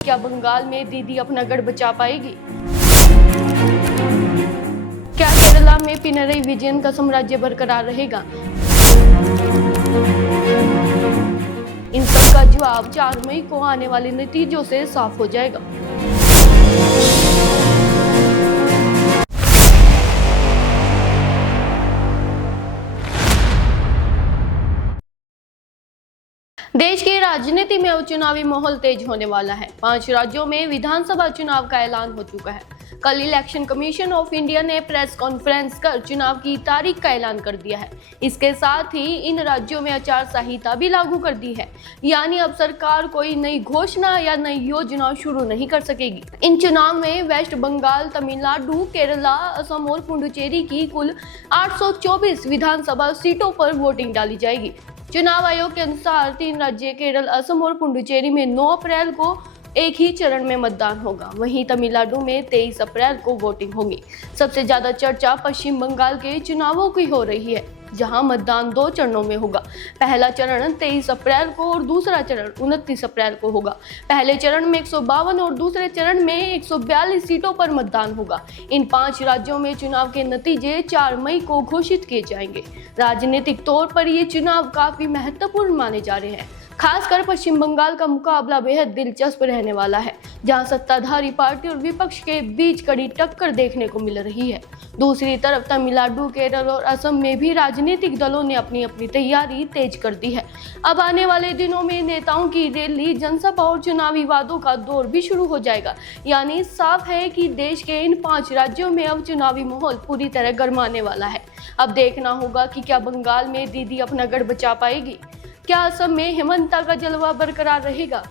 क्या बंगाल में दीदी अपना गढ़ बचा पाएगी? क्या केरला में पिनरई विजयन का साम्राज्य बरकरार रहेगा? इन सब का जवाब 4 मई को आने वाले नतीजों से साफ हो जाएगा। देश की राजनीति में अब चुनावी माहौल तेज होने वाला है। 5 राज्यों में विधानसभा चुनाव का ऐलान हो चुका है। कल इलेक्शन कमीशन ऑफ इंडिया ने प्रेस कॉन्फ्रेंस कर चुनाव की तारीख का ऐलान कर दिया है। इसके साथ ही इन राज्यों में आचार संहिता भी लागू कर दी है, यानी अब सरकार कोई नई घोषणा या नई योजना शुरू नहीं कर सकेगी। इन चुनाव में वेस्ट बंगाल, तमिलनाडु, केरला, असम और पुडुचेरी की कुल 824 विधानसभा सीटों पर वोटिंग डाली जाएगी। चुनाव आयोग के अनुसार 3 राज्य केरल, असम और पुडुचेरी में 9 अप्रैल को एक ही चरण में मतदान होगा। वहीं तमिलनाडु में 23 अप्रैल को वोटिंग होगी। सबसे ज्यादा चर्चा पश्चिम बंगाल के चुनावों की हो रही है, जहां मतदान 2 चरणों में होगा। पहला चरण 23 अप्रैल को और दूसरा चरण 29 अप्रैल को होगा। पहले चरण में 152 और दूसरे चरण में 142 सीटों पर मतदान होगा। इन 5 राज्यों में चुनाव के नतीजे 4 मई को घोषित किए जाएंगे। राजनीतिक तौर पर ये चुनाव काफी महत्वपूर्ण माने जा रहे हैं। खासकर पश्चिम बंगाल का मुकाबला बेहद दिलचस्प रहने वाला है, जहां सत्ताधारी पार्टी और विपक्ष के बीच कड़ी टक्कर देखने को मिल रही है। दूसरी तरफ तमिलनाडु, केरल और असम में भी राजनीतिक दलों ने अपनी अपनी तैयारी तेज कर दी है। अब आने वाले दिनों में नेताओं की रैली, जनसभा और चुनावी वादों का दौर भी शुरू हो जाएगा। यानी साफ है कि देश के इन 5 राज्यों में अब चुनावी माहौल पूरी तरह गरमाने वाला है। अब देखना होगा कि क्या बंगाल में दीदी अपना गढ़ बचा पाएगी, क्या असम में हेमंता का जलवा बरकरार रहेगा।